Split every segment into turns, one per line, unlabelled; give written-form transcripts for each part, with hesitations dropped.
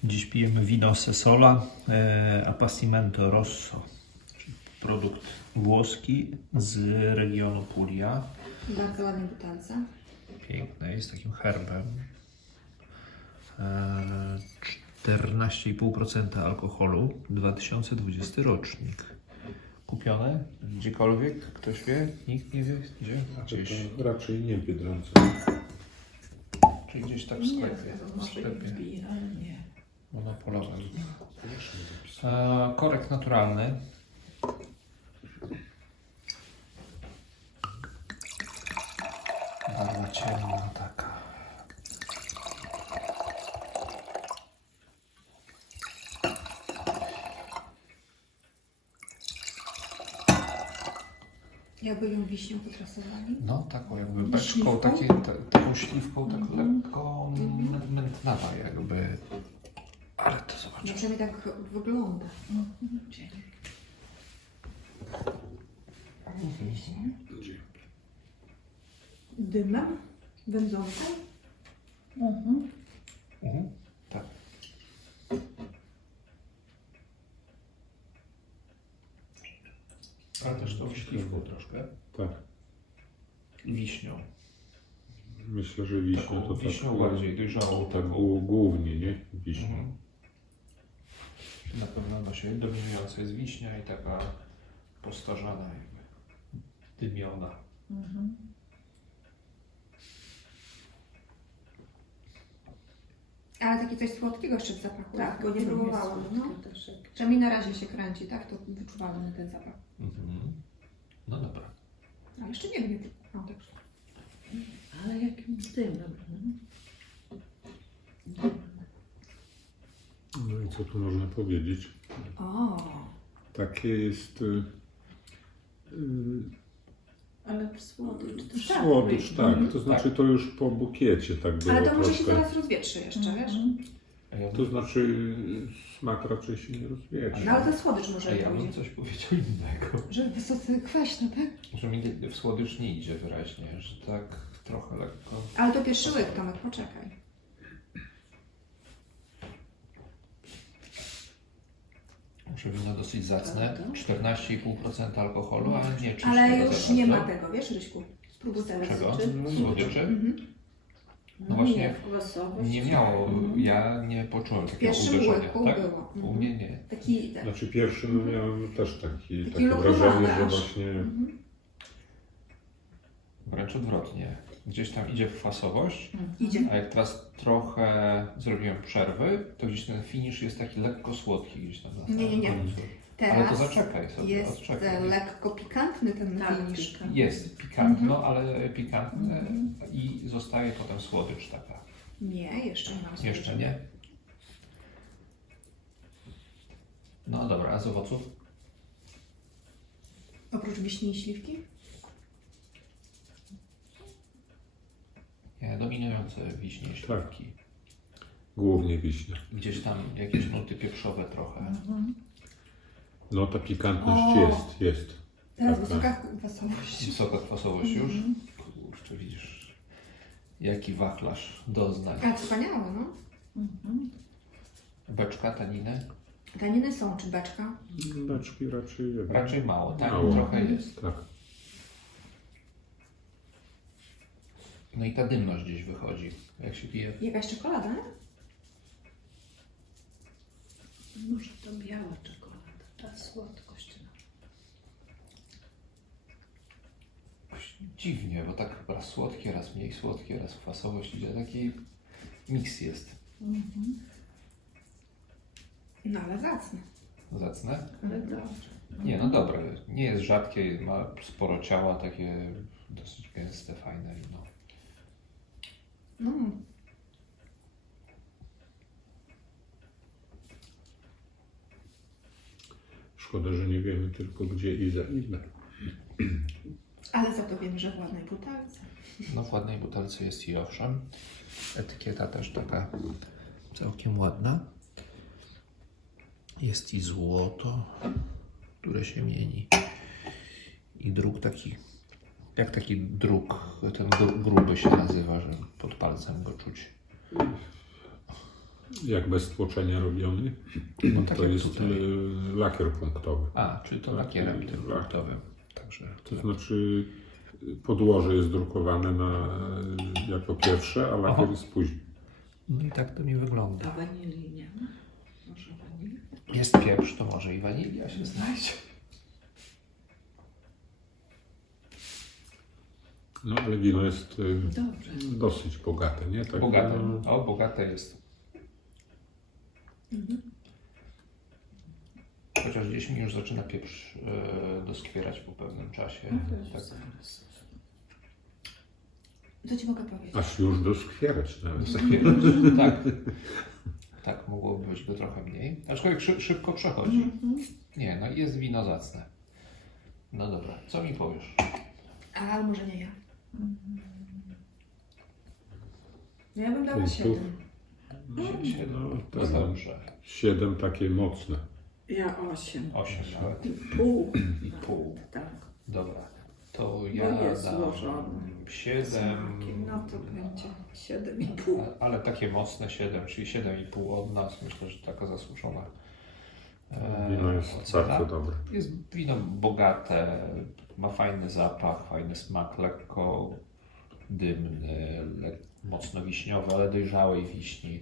Dziś pijemy wino Sesola Appassimento Rosso, czyli produkt włoski z regionu Puglia.
Bardzo ładnej butelce.
Piękne, jest takim herbem. 14,5% alkoholu, 2020 rocznik. Kupione gdziekolwiek? Ktoś wie? Nikt nie wie? Gdzie? Gdzieś.
To raczej nie w Biedronce.
Czy gdzieś tak w sklepie? W sklepie.
Ale nie.
Monopolowym.
Proszę zapisać.
Korek naturalny. Barwa ciemna taka.
Jakby ją wiśnią potrasowali.
No taką jakby
I
beczką,
śliwką?
taką śliwką, tak lekko mętnawa jakby. Ale to
No
zobaczymy.
przynajmniej tak wygląda. Dymem? Wędzącem?
Tak. Ale też tą śliwką troszkę.
Tak.
I wiśnią.
Myślę, że wiśnia
Taką
to
wiśnią
tak,
bardziej dojrzałą.
tak
taką.
głównie, nie? Wiśnia.
Mhm. Na pewno nosi dominująca jest wiśnia i taka postarzana jakby. Dymiona.
Ale takie coś słodkiego jeszcze w zapachu.
Tak,
go nie próbowałam. No. Że mi na razie się kręci, tak? To wyczuwałam ten zapach.
Mhm. No dobra.
Ale jeszcze nie wiem. No, także.
Ale jakim dymem.
No i co tu można powiedzieć?
O,
Takie jest
Ale w słodycz też.
Tak.
słodycz, tak. To znaczy to już po bukiecie tak było
ale to może się
troszkę.
zaraz rozwietrzy jeszcze, wiesz?
A ja
To
bym,
znaczy smak raczej się nie rozwietrzy.
No ale to słodycz
a
może
ja bym
pójdzie.
coś powiedział innego.
Że wysoce kwaśne, tak?
Że mi w słodycz nie idzie wyraźnie, że tak trochę lekko.
Ale to pierwszy łyk, Tomek, poczekaj.
Może wino dosyć zacne.
Prawda?
14,5% alkoholu, ale nie czysto.
Ale już nie ma tego, wiesz, Ryśku? Spróbuj teraz.
Czego?
Czy-
Słodyczy?
Mhm.
No właśnie,
nie, kwasowość.
Nie miało, ja nie poczułem
W
takiego
pierwszym
uderzenia,
łyku
tak?
było.
U mnie nie.
Taki, tak.
Znaczy pierwszy no miałem też takie
lukowany
wrażenie, że
aż.
właśnie
Mhm.
Wręcz odwrotnie. Gdzieś tam idzie w kwasowość,
Idzie.
a jak teraz trochę zrobiłem przerwy, to gdzieś ten finish jest taki lekko słodki gdzieś tam na
Nie, nie, nie.
samym końcu. Ale
Teraz
to zaczekaj sobie,
jest
odczekaj.
lekko pikantny ten
Tak,
finish.
pikantny.
Jest pikantno, ale pikantne i zostaje potem słodycz taka.
Nie, jeszcze nie mam.
Jeszcze nie? No dobra, a z owoców?
Oprócz wiśni i śliwki?
Nie, dominujące wiśnie i śliwki.
głównie wiśnia.
Gdzieś tam jakieś nuty pieprzowe trochę.
No ta pikantność
O!
jest.
Teraz
Tak,
wysoka kwasowość.
Wysoka kwasowość już? Kurczę, widzisz, jaki wachlarz doznań.
Ale wspaniałe, no.
Beczka, taniny?
Taniny są, czy beczka?
Beczki raczej nie.
Raczej mało, tanin
Mało.
trochę jest.
Tak.
No i ta dymność gdzieś wychodzi, jak się pije.
Jakaś czekolada, nie?
Może to biała czekolada, ta słodkość.
Jakoś dziwnie, bo tak raz słodkie, raz mniej słodkie, raz kwasowość idzie. Taki miks jest.
No ale zacne.
Zacne?
Ale dobrze.
Nie, no dobre. Nie jest rzadkie, ma sporo ciała, takie dosyć gęste, fajne wino.
No.
Szkoda, że nie wiemy tylko gdzie i za ile.
Ale za to wiem, że w ładnej butelce.
No w ładnej butelce jest i owszem. Etykieta też taka całkiem ładna. Jest i złoto, które się mieni. I druk taki, jak taki druk, ten gruby się nazywa, że pod palcem go czuć.
Jak bez tłoczenia robiony,
No tak
to
jak
jest
tutaj.
lakier punktowy.
A, czyli to lakierem tym
Lak.
punktowym. Także
To znaczy podłoże jest drukowane jako pierwsze, a lakier
Aha.
jest później.
no i tak to mi wygląda.
A wanilii nie ma? Może wanilii?
Jest pieprz, to może i wanilia się znajdzie.
No ale wino jest
Dobrze.
dosyć bogate, nie? Tak,
Bogate.
no,
O, bogate jest. Chociaż gdzieś mi już zaczyna pieprz doskwierać po pewnym czasie.
No to już
Tak.
zaraz.
Co ci mogę powiedzieć?
aż już doskwierać nawet.
Tak. Tak, mogłoby być go trochę mniej. Aczkolwiek szybko przechodzi. Nie, no jest wino zacne. No dobra, co mi powiesz?
A może nie ja. No ja bym dała
Tu-
7.
Siedem.
No,
No
tak,
dobrze.
7 takie mocne.
Ja 8.
8 nawet.
I pół.
I pół.
Tak.
Dobra. To ja
jest
dam
złożony.
7.
Smakiem. No to będzie 7,5.
Ale takie mocne 7, czyli 7,5 od nas. Myślę, że taka zasłużona.
Wino jest
ocena.
bardzo dobre.
Jest wino bogate, ma fajny zapach, fajny smak, lekko dymny, mocno wiśniowy, ale dojrzałej wiśni.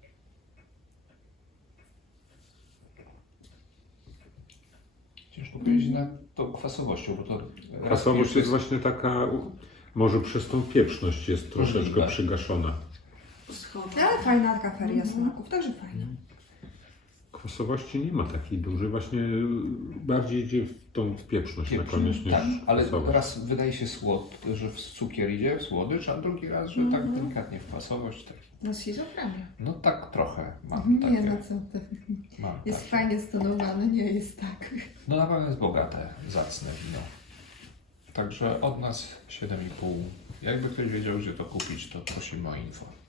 Ciężko powiedzieć nad tą kwasowością, bo to
Kwasowość jest właśnie taka, może przez tą pieprzność jest troszeczkę
Możliwe.
przygaszona.
Schody.
Ale fajna taka feria smaków, także fajna.
Kwasowości nie ma takiej dużej, właśnie bardziej idzie w tą pieprzność na koniec niż
Tak, ale
kwasowość.
raz wydaje się że w cukier idzie, w słodycz, a drugi raz, że tak delikatnie w kwasowość. Tak.
No schizofrenia.
No tak trochę mam takie.
Nie no co ty.
Mam
Jest
takie.
fajnie stonowane, nie jest tak.
No na pewno jest bogate, zacne wino. Także od nas 7,5. Jakby ktoś wiedział, gdzie to kupić, to prosimy o info.